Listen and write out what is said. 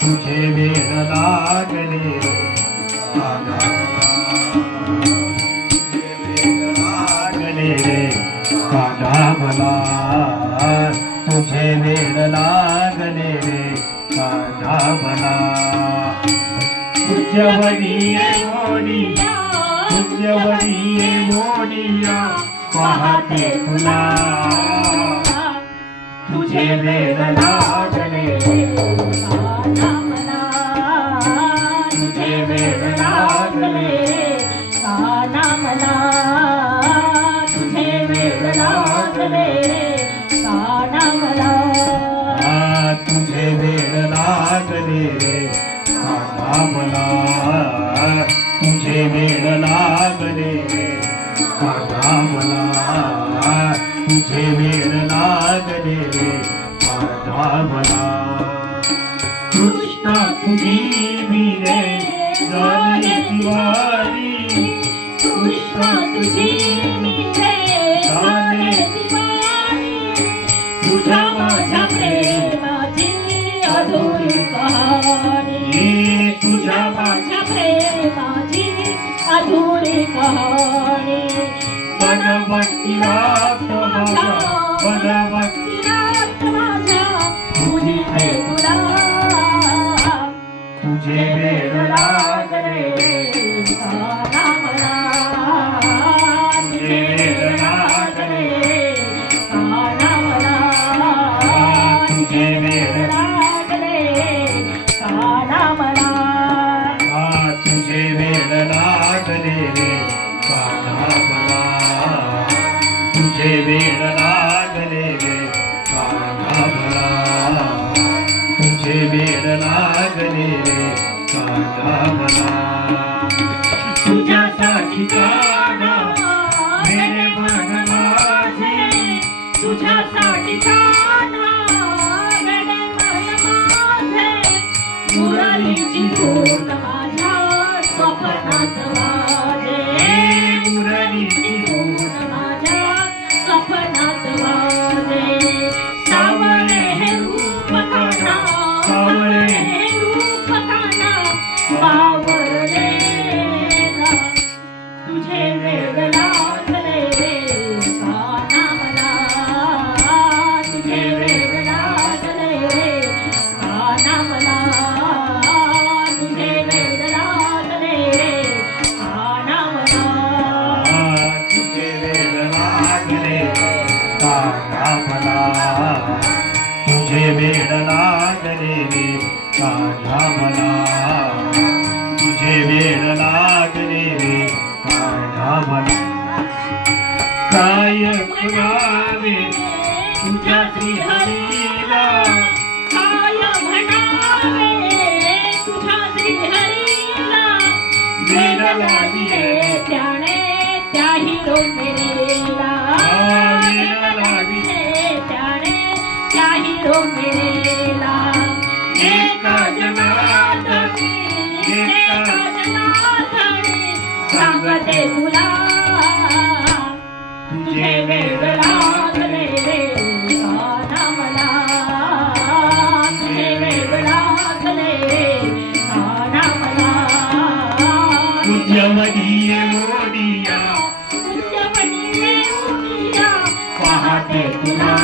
तुझे वेड लागले काना मला तुझे वेड लागले रे काना मला तुझ्यावरीये मोडिया पाहते तुला तुझे वेड लागले काना मला तुझे वेड लागले काना मला तुझे वेड लागले काना मला तुझे वेड लागले काना मला तुझे वेड लागले काना मला तुझे वेड लागले काना मला कृष्णा तुझी मीरे झाली दिवाळी कृष्णा तुझी मीरे झाली दिवाळी तुझ्या माझ्या प्रेमाची अधुरी कहाणी तुझ्या माझ्या प्रेमाची अधुरी कहाणी बनवती रात माझ्या बनवती रात माझ्या तुझी है तुला तुझे वेड लागले काना मला तुझे वेड लागले काना मला तुझे वेड लागले काना मला तुझे वेड लागले काना मला तुझे वेड लागले काना मला तुझे वेड लागले काना मला तुझ्यासाठी काना मेरे मन माझे तुझ्यासाठी काना मेरे मन माझे मुरलीची धून माझ्या स्वप्नात वाजे मुरलीची धून माझ्या स्वप्नात वाजे सावळे हे रूप काना सावळे हे रूप काना बावरले तुझे वेड लागले काना मला तुझे वेड लागले काना मला तुझे वेड लागले काना मला तुझे वेड लागले काना मला तुझे वेड लागले काना मला तुझे वेड लागले काना मला काय म्हणावे तुझ्या श्रीहरीला काय म्हणावे तुझ्या श्रीहरीला वेड लागले त्याने त्या हिरो मेरेला वेड लागले त्याने त्या हिरो मेरेला एका जनार्दनी सांगते तुला तुझे वेड लागले काना मला तुझे वेड लागले काना मला तुझ्यावरीये मोडिया पाहते तुला